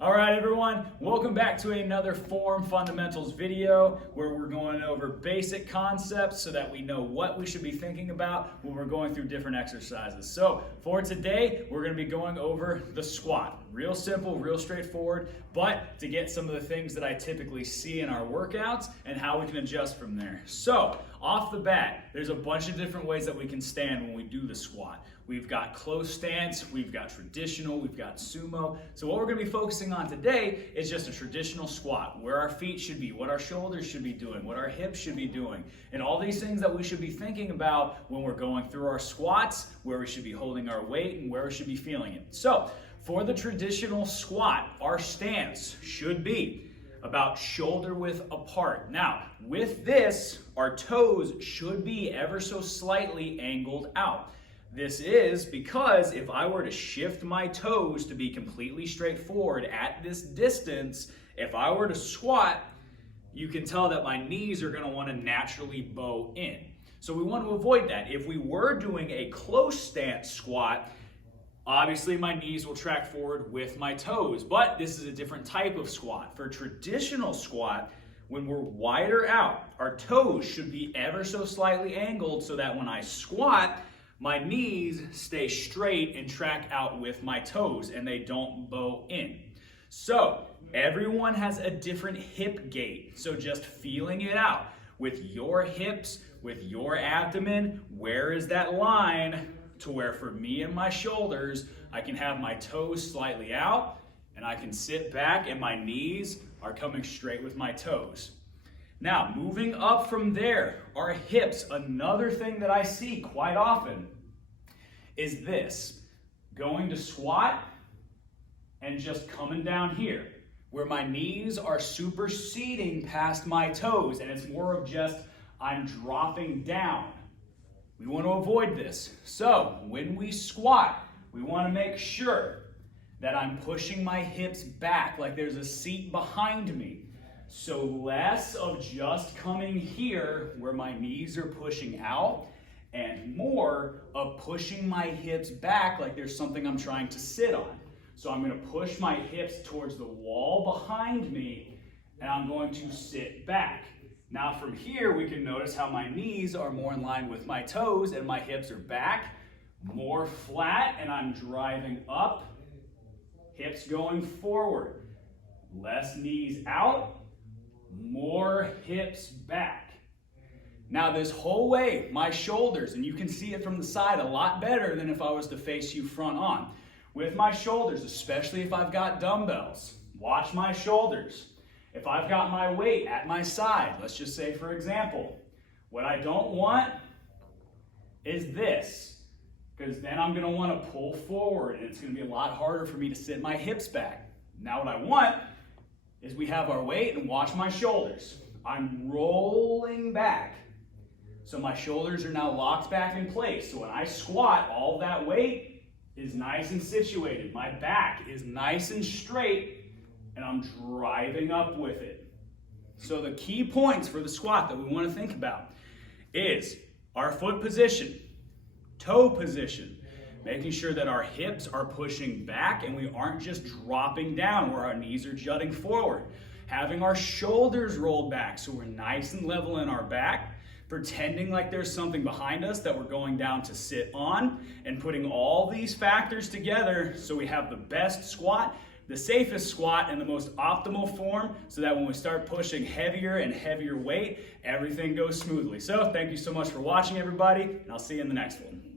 All right, everyone, welcome back to another Form Fundamentals video where we're going over basic concepts so that we know what we should be thinking about when we're going through different exercises. So for today, we're going to be going over the squat. Real simple, real straightforward, but to get some of the things that I typically see in our workouts and how we can adjust from there. So off the bat, there's a bunch of different ways that we can stand when we do the squat. We've got close stance, we've got traditional, we've got sumo. So what we're going to be focusing on today is just a traditional squat, where our feet should be, what our shoulders should be doing, what our hips should be doing, and all these things that we should be thinking about when we're going through our squats, where we should be holding our weight and where we should be feeling it. So for the traditional squat, our stance should be about shoulder width apart. Now, with this, our toes should be ever so slightly angled out. This is because if I were to shift my toes to be completely straight forward at this distance, if I were to squat, you can tell that my knees are going to want to naturally bow in. So we want to avoid that. If we were doing a close stance squat, obviously my knees will track forward with my toes, but this is a different type of squat. For traditional squat, when we're wider out, our toes should be ever so slightly angled so that when I squat, my knees stay straight and track out with my toes and they don't bow in. So everyone has a different hip gait. So just feeling it out with your hips, with your abdomen, where is that line to where for me and my shoulders, I can have my toes slightly out and I can sit back and my knees are coming straight with my toes. Now, moving up from there, our hips, another thing that I see quite often is this, going to squat and just coming down here, where my knees are superseding past my toes, and it's more of just, I'm dropping down. We want to avoid this. So, when we squat, we want to make sure that I'm pushing my hips back like there's a seat behind me. So less of just coming here where my knees are pushing out and more of pushing my hips back like there's something I'm trying to sit on. So I'm going to push my hips towards the wall behind me and I'm going to sit back. Now from here we can notice how my knees are more in line with my toes and my hips are back, more flat, and I'm driving up, hips going forward, less knees out, more hips back. Now this whole way, my shoulders, and you can see it from the side a lot better than if I was to face you front on. With my shoulders, especially if I've got dumbbells, watch my shoulders. If I've got my weight at my side, let's just say for example, what I don't want is this, because then I'm going to want to pull forward and it's going to be a lot harder for me to sit my hips back. Now what I want is we have our weight and watch my shoulders. I'm rolling back. So my shoulders are now locked back in place. So when I squat, all that weight is nice and situated. My back is nice and straight and I'm driving up with it. So the key points for the squat that we want to think about is our foot position, toe position, making sure that our hips are pushing back and we aren't just dropping down where our knees are jutting forward. Having our shoulders rolled back so we're nice and level in our back, pretending like there's something behind us that we're going down to sit on, and putting all these factors together so we have the best squat, the safest squat, and the most optimal form so that when we start pushing heavier and heavier weight, everything goes smoothly. So thank you so much for watching, everybody, and I'll see you in the next one.